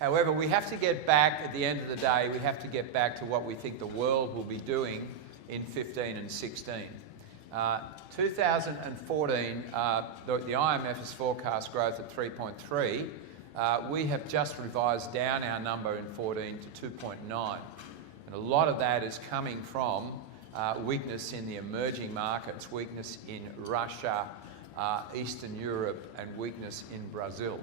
However, we have to get back, at the end of the day, we have to get back to what we think the world will be doing in 15 and 16. 2014, the IMF has forecast growth at 3.3. We have just revised down our number in 14 to 2.9. And a lot of that is coming from weakness in the emerging markets, weakness in Russia, Eastern Europe, and weakness in Brazil.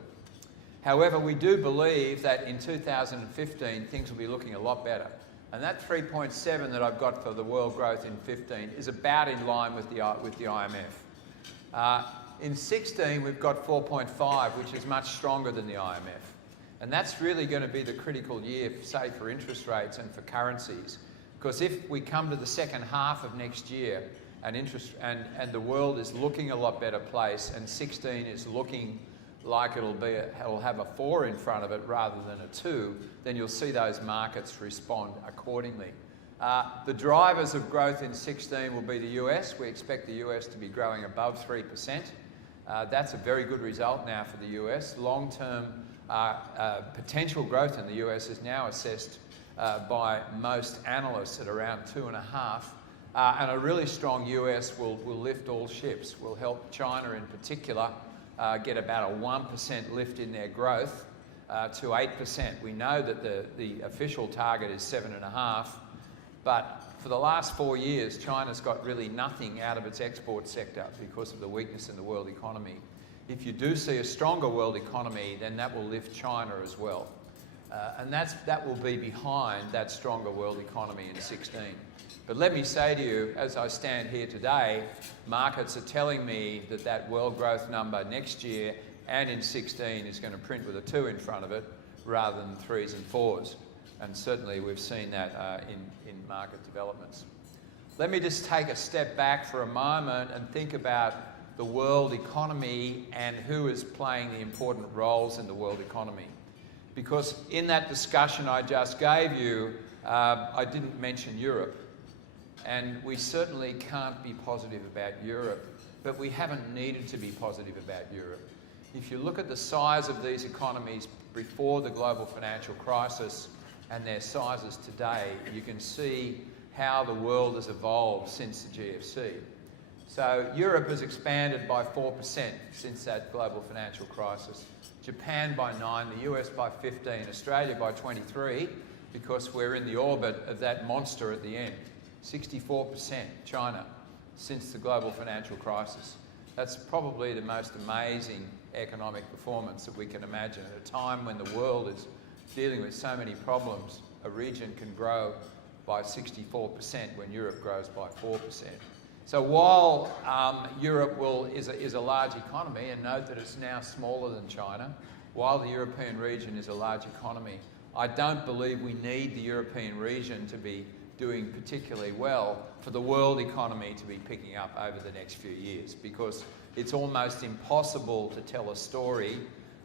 However, we do believe that in 2015 things will be looking a lot better. And that 3.7 that I've got for the world growth in 15 is about in line with the IMF. In 16 we've got 4.5, which is much stronger than the IMF. And that's really going to be the critical year, say, for interest rates and for currencies. Because if we come to the second half of next year and the world is looking a lot better place, and 16 is looking like it'll have a 4 in front of it rather than a 2, then you'll see those markets respond accordingly. The drivers of growth in 16 will be the US. We expect the US to be growing above 3%. That's a very good result now for the US. Long-term potential growth in the US is now assessed by most analysts at around 2.5. And a really strong US will lift all ships, will help China in particular get about a 1% lift in their growth to 8%. We know that the official target is 7.5, but for the last 4 years, China's got really nothing out of its export sector because of the weakness in the world economy. If you do see a stronger world economy, then that will lift China as well. And that will be behind that stronger world economy in 16. But let me say to you, as I stand here today, markets are telling me that that world growth number next year and in 16 is going to print with a 2 in front of it rather than 3s and 4s. And certainly we've seen that in market developments. Let me just take a step back for a moment and think about the world economy and who is playing the important roles in the world economy. Because in that discussion I just gave you, I didn't mention Europe. And we certainly can't be positive about Europe, but we haven't needed to be positive about Europe. If you look at the size of these economies before the global financial crisis and their sizes today, you can see how the world has evolved since the GFC. So Europe has expanded by 4% since that global financial crisis. Japan by 9, the US by 15, Australia by 23, because we're in the orbit of that monster at the end. 64% China since the global financial crisis. That's probably the most amazing economic performance that we can imagine. At a time when the world is dealing with so many problems, a region can grow by 64% when Europe grows by 4%. So while Europe is a large economy, and note that it's now smaller than China, while the European region is a large economy, I don't believe we need the European region to be doing particularly well for the world economy to be picking up over the next few years, because it's almost impossible to tell a story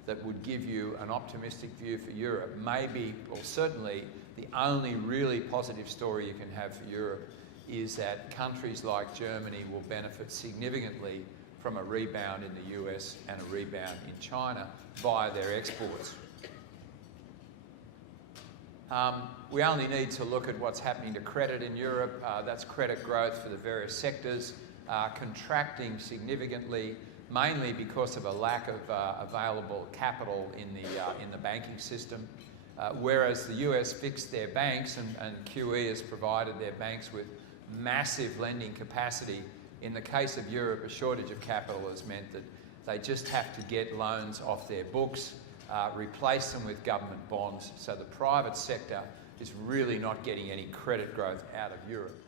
that would give you an optimistic view for Europe. Maybe, or certainly, the only really positive story you can have for Europe is that countries like Germany will benefit significantly from a rebound in the US and a rebound in China via their exports. We only need to look at what's happening to credit in Europe. That's credit growth for the various sectors contracting significantly, mainly because of a lack of available capital in the banking system. Whereas the US fixed their banks and QE has provided their banks with massive lending capacity. In the case of Europe, a shortage of capital has meant that they just have to get loans off their books, replace them with government bonds, so the private sector is really not getting any credit growth out of Europe.